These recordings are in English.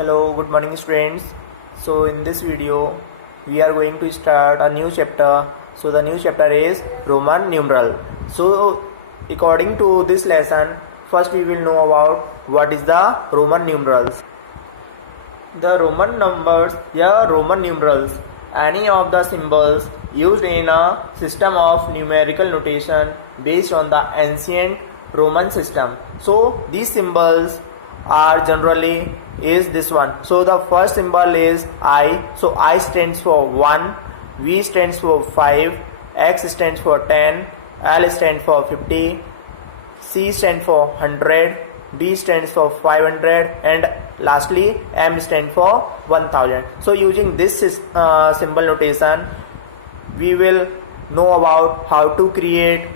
Hello, good morning students. So in this video we are going to start a new chapter. So the new chapter is Roman numeral. So according to this lesson, first we will know about what is the Roman numerals. The Roman numbers या Roman numerals, any of the symbols used in a system of numerical notation based on the ancient Roman system. So these symbols are generally is this one. So the first symbol is I. So I stands for 1, V stands for 5, X stands for 10, L stands for 50, C stands for 100, B stands for 500, and lastly M stands for 1000. So using this symbol notation, we will know about how to create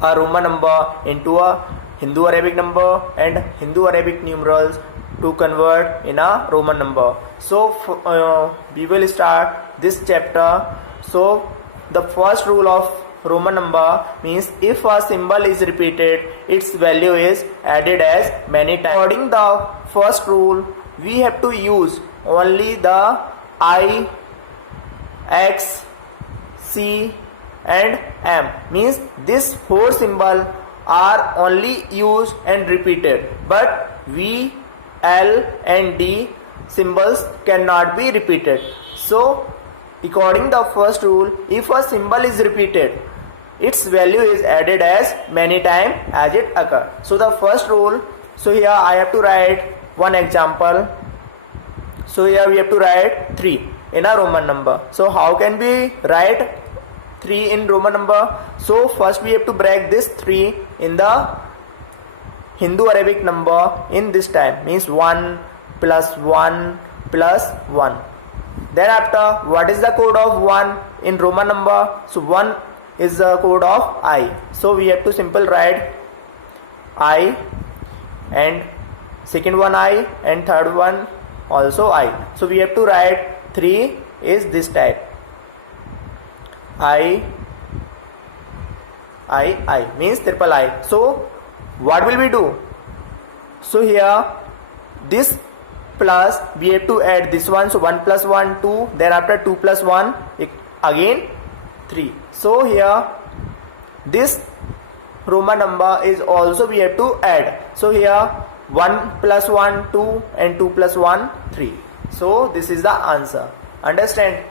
a Roman number into a Hindu Arabic number and Hindu Arabic numerals to convert in a Roman number. So we will start this chapter. So the first rule of Roman number means if a symbol is repeated, its value is added as many times. According the first rule, we have to use only the I, X, C and M. Means this four symbol are only used and repeated, but V, L and D symbols cannot be repeated. So according the first rule, if a symbol is repeated, its value is added as many times as it occurs. So the first rule, so here I have to write one example. So here we have to write 3 in a Roman number. So how can we write 3 in Roman number? So first we have to break this 3 in the Hindu Arabic number in this time, means 1 plus 1 plus 1. Thereafter, what is the code of 1 in Roman number? So 1 is the code of I. So we have to simple write I and second one I and third one also I. So we have to write 3 is this type. I means triple I. So what will we do? So here this plus we have to add this one. So 1 plus 1 2, thereafter 2 plus 1 again 3. So here this Roman number is also we have to add. So here 1 plus 1 2 and 2 plus 1 3. So this is the answer. Understand?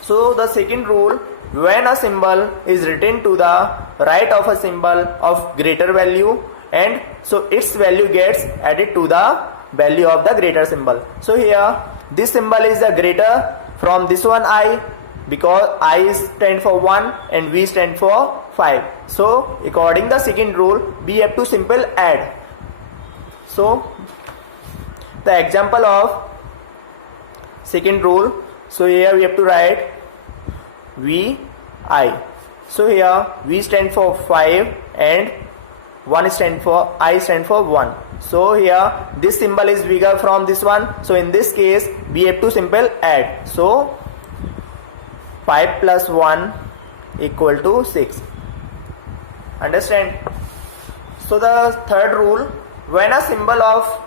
So the second rule, when a symbol is written to the right of a symbol of greater value, and so its value gets added to the value of the greater symbol. So here this symbol is the greater from this one I, because I stand for 1 and V stand for 5. So according the second rule, we have to simple add. So the example of second rule, so here we have to write V I. So here V stand for 5 and 1 stand for I stand for 1. So here this symbol is bigger from this one. So in this case we have to simple add. So 5 plus 1 equal to 6. Understand? So the third rule, when a symbol of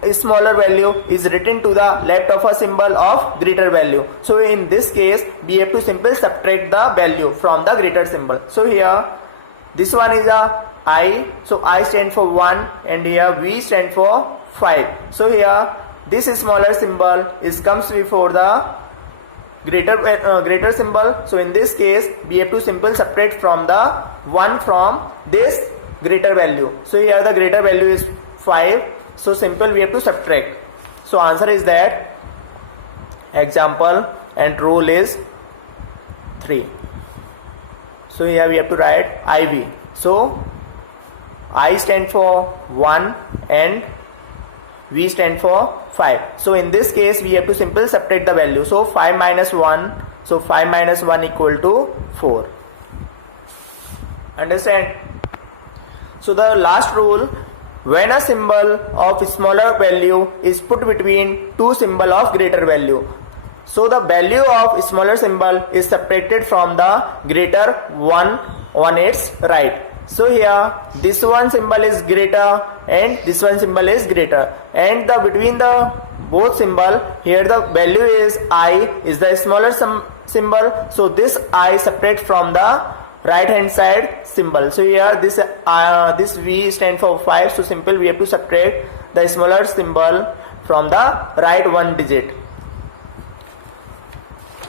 a smaller value is written to the left of a symbol of greater value, so in this case we have to simply subtract the value from the greater symbol. So here this one is a I, so I stand for 1 and here V stand for 5. So here this smaller symbol is comes before the greater symbol. So in this case we have to simply subtract from the 1 from this greater value. So here the greater value is 5. So simple we have to subtract. So answer is that example and rule is 3. So here we have to write IV. So I stand for 1 and V stand for 5. So in this case we have to simply subtract the value. So 5 minus 1. So 5 minus 1 equal to 4. Understand? So the last rule, when a symbol of smaller value is put between two symbol of greater value, so the value of smaller symbol is subtracted from the greater one on its right. So here this one symbol is greater and this one symbol is greater, and the between the both symbol here the value is I is the smaller symbol, so this I separate from the right hand side symbol. So here this V stand for 5, so simple we have to separate the smaller symbol from the right one digit.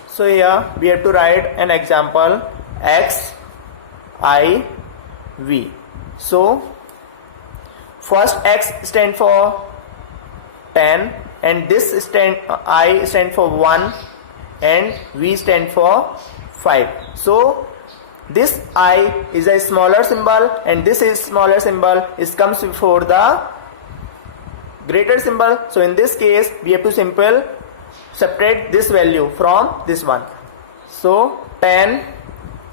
So here we have to write an example X I V. So first X stand for 10 and this I stand for 1 and V stand for 5. So this I is a smaller symbol and this is smaller symbol is comes before the greater symbol. So in this case we have to simple separate this value from this one. So 10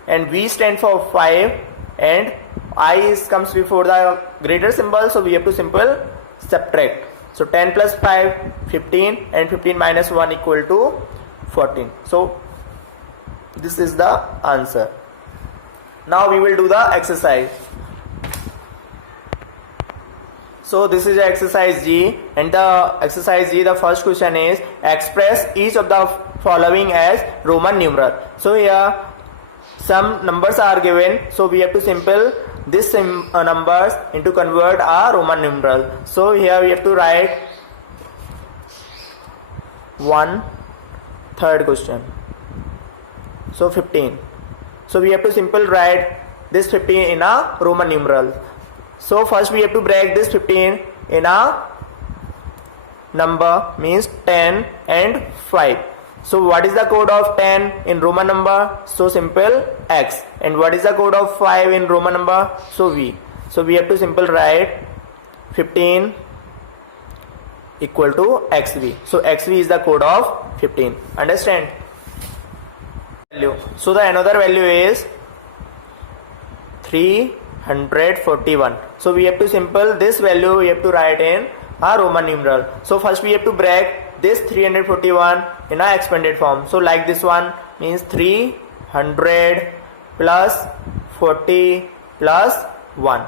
and V stand for 5 and I comes before the greater symbol, so we have to simple subtract. So 10 plus 5 15 and 15 minus 1 equal to 14. So this is the answer. Now we will do the exercise. So this is exercise G, and the exercise G, the first question is express each of the following as Roman numeral. So here some numbers are given, so we have to simple this numbers into convert a Roman numeral. So here we have to write 1 third question. So 15. So we have to simple write this 15 in a Roman numeral. So first we have to break this 15 in a number, means 10 and 5. So what is the code of 10 in Roman number? So simple X. And what is the code of 5 in Roman number? So V. So we have to simple write 15 equal to XV. So XV is the code of 15. Understand? So the another value is 341. So we have to simple this value we have to write in a Roman numeral. So first we have to break this 341 in a expanded form. So like this one, means 300 plus 40 plus 1.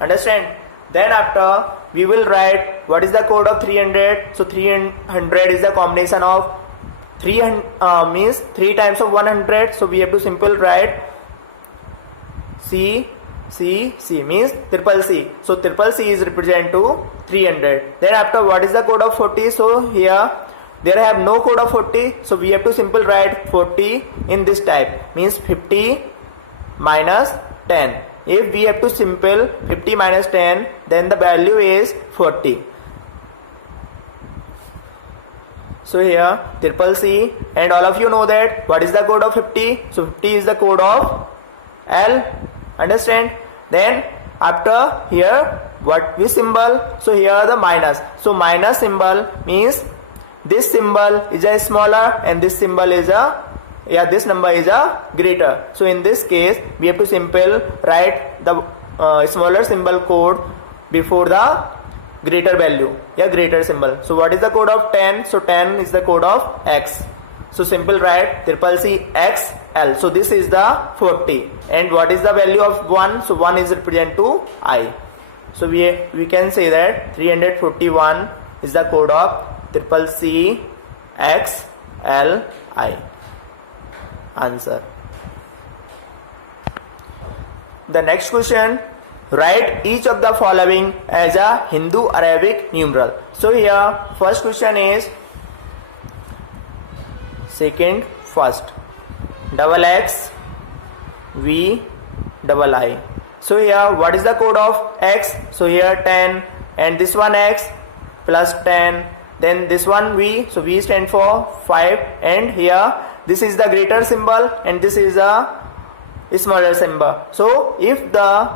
Understand? Then after we will write what is the code of 300. So 300 is the combination of 300 means 3 times of 100. So we have to simple write C means triple C. So triple C is represent to 300. Then after what is the code of 40? So here there I have no code of 40. So we have to simple write 40 in this type, means 50 minus 10. If we have to simple 50 minus 10, then the value is 40. So here triple C, and all of you know that what is the code of 50? So 50 is the code of L. Understand? Then after here what we symbol? So here the minus. So minus symbol means this symbol is a smaller and this symbol is a this number is a greater. So in this case we have to simple write the smaller symbol code before the greater value, greater symbol. So what is the code of 10? So 10 is the code of X. So simple write triple C X L. So this is the 40. And what is the value of 1? So 1 is represent to I. So we can say that 341 is the code of triple C X L I. Answer. The next question, write each of the following as a Hindu Arabic numeral. So here first question is second first double X V double I. So here what is the code of X? So here 10 and this one X plus 10, then this one V, so V stand for 5, and here this is the greater symbol and this is a smaller symbol. So if the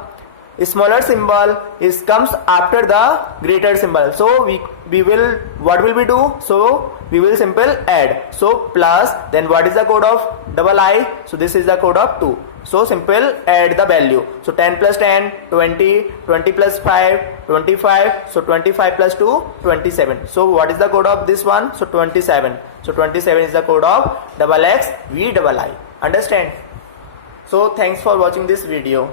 smaller symbol comes after the greater symbol, so we will what will we do? So we will simple add. So plus, then what is the code of double I? So this is the code of 2. So simple add the value. So 10 plus 10 20, 20 plus 5 25. So 25 plus 2 27. So what is the code of this one? So 27. So 27 is the code of double X V double I. Understand? So thanks for watching this video.